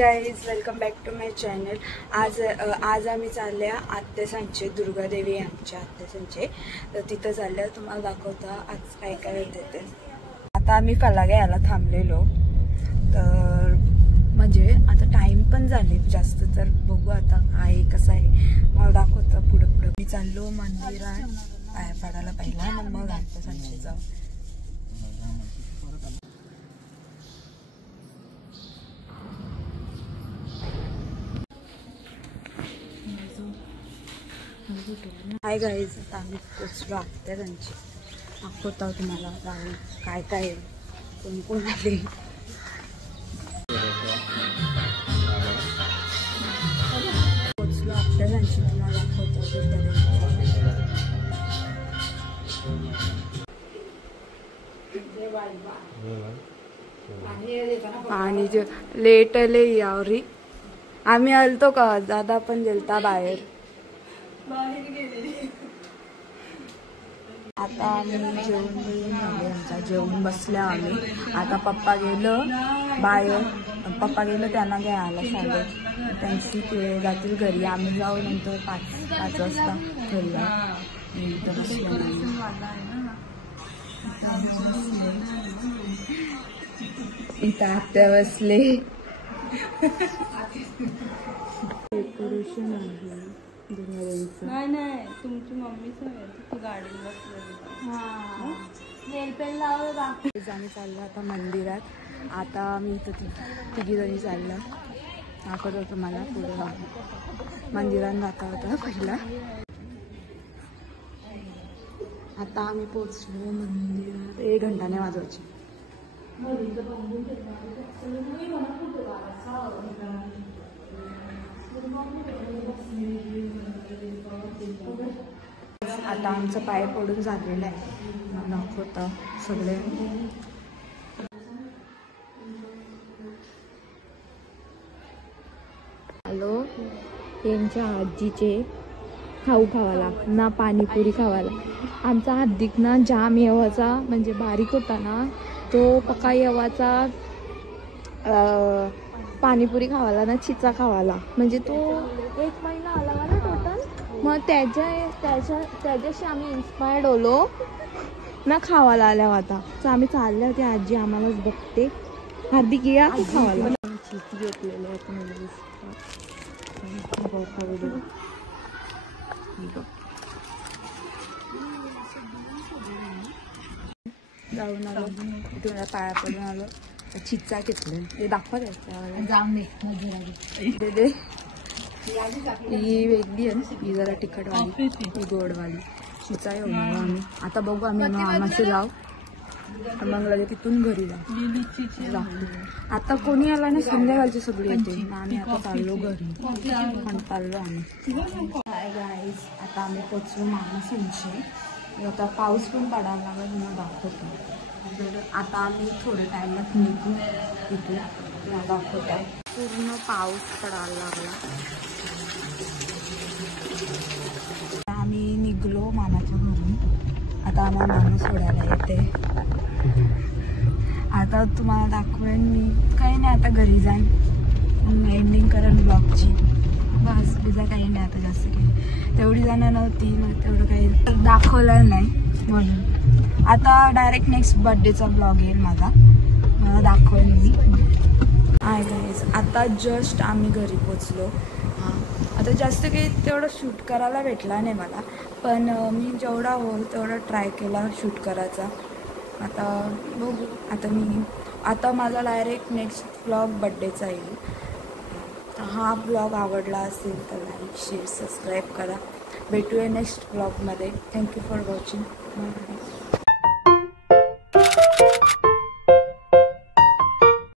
Guys welcome back to my channel. आज आम्ही चालले आत्यासांचे, दुर्गादेवी आमच्या आत्यासांचे, तर तिथं चालल्या। तुम्हाला दाखवता आज काय काय होते ते। आता आम्ही फलागे याला थांबलेलो, तर म्हणजे आता टाइम पण झाले जास्त, तर बघू आता आहे कसं आहे मला दाखवता पुढे पुढे। मी चाललो मंदिरात पाया पडायला पहिला, आणि मग आत्यासांचे जाऊ। हाय गाईज, आता आम्ही पोचलो आत्यासांची। दाखवता तुम्हाला जाऊन काय काय कोण कोण आले। पोचलो आत्यासांची, तुम्हाला दाखवतो। आणि जे लेट आले यावरी आम्ही आलतो का, दादा पण गेलता बाहेर आता आम्ही जेवण झाले आमचा, जेवून बसल्या आम्ही। आता पप्पा गेलं बाहेर, पप्पा गेलं त्यांना घ्यायला शाळेत, त्यांची ते जातील घरी। आम्ही जाऊ नंतर 5 वाजता घरी जाऊ। इथं बसल्या इथं आत्या बसले। डेकोरेशन आहे नाही नाही, तुमची मम्मीच आहे, तू गाडी बसलेली। आम्ही चाललो आता मंदिरात। आता आम्ही इथं तिघी जणी चाललो, दाखवत होतं मला पुढे मंदिरात जाता होता पहिला। आता आम्ही पोचलो मंदिरात, 1 घंटाने वाजवायचे। आता आमचं पाय पडून झालेलं आहे, दाखवता सगळे। हॅलो, त्यांच्या आजीचे खाऊ खावाला ना, पाणीपुरी खावाला। आमचा हार्दिक ना जाम येवाचा, म्हणजे बारीक होता ना तो, पका येवाचा पाणीपुरी खावाला ना, चिचा खावाला, म्हणजे तो 1 महिना आला ना टोटल। मग त्याच्याशी आम्ही इन्स्पायर्ड होलो ना, खावाला आल्या आता। तर आम्ही चालल्या होत्या, आजी आम्हालाच बघते, हार्दिक या की खावाला। चिची घेतलेली आहे तुम्हाला, जाऊन आलो, तुम्हाला पाया पडून आलो। चिचा घेतले, ते दाखवा दे। ही वेगळी आहे, ही जरा तिखटवाली, ही गोडवाली चिचा येऊन आलो आम्ही। आता बघू आम्ही मामाचे जाऊ, मग लगे तिथून घरी जाऊ। आता कोणी आला ना, संध्याकाळची सगळी येते, आम्ही आता चाललो घरी, पण चाललो आम्ही। हाय गाईज, आता आम्ही पोचलो मामासांचे। आता पाऊस पण पडायला लागला, तुम्हाला दाखवतो। तर आता आम्ही थोड्या टाइमात निघू तिथे, दाखवतो। पूर्ण पाऊस पडायला लागला, आम्ही निघलो मामाच्या घरून। आता आम्हाला मामा सोडायला येते। आता तुम्हाला दाखवेन मी, काही नाही आता घरी जाईन, एंडिंग करेन ब्लॉगची, बस। तुझा काही नाही आता जास्त काही, तेवढी जण नव्हती, मग तेवढं काही दाखवलं नाही म्हणून। आता डायरेक्ट नेक्स्ट बर्थडेचा ब्लॉग येईल माझा, मला दाखवेन मी। आहे गाईज, आता जस्ट आम्ही घरी पोचलो। आता जास्त काही तेवढं शूट करायला भेटला नाही मला, पण मी जेवढा होईल तेवढा ट्राय केला शूट करायचा। आता बघू, आता माझा डायरेक्ट नेक्स्ट ब्लॉग बर्थडेचा येईल। हा ब्लॉग आवडला असेल तर लाईक, शेअर, सबस्क्राईब करा। भेटूया नेक्स्ट ब्लॉगमध्ये। Thank you for watching.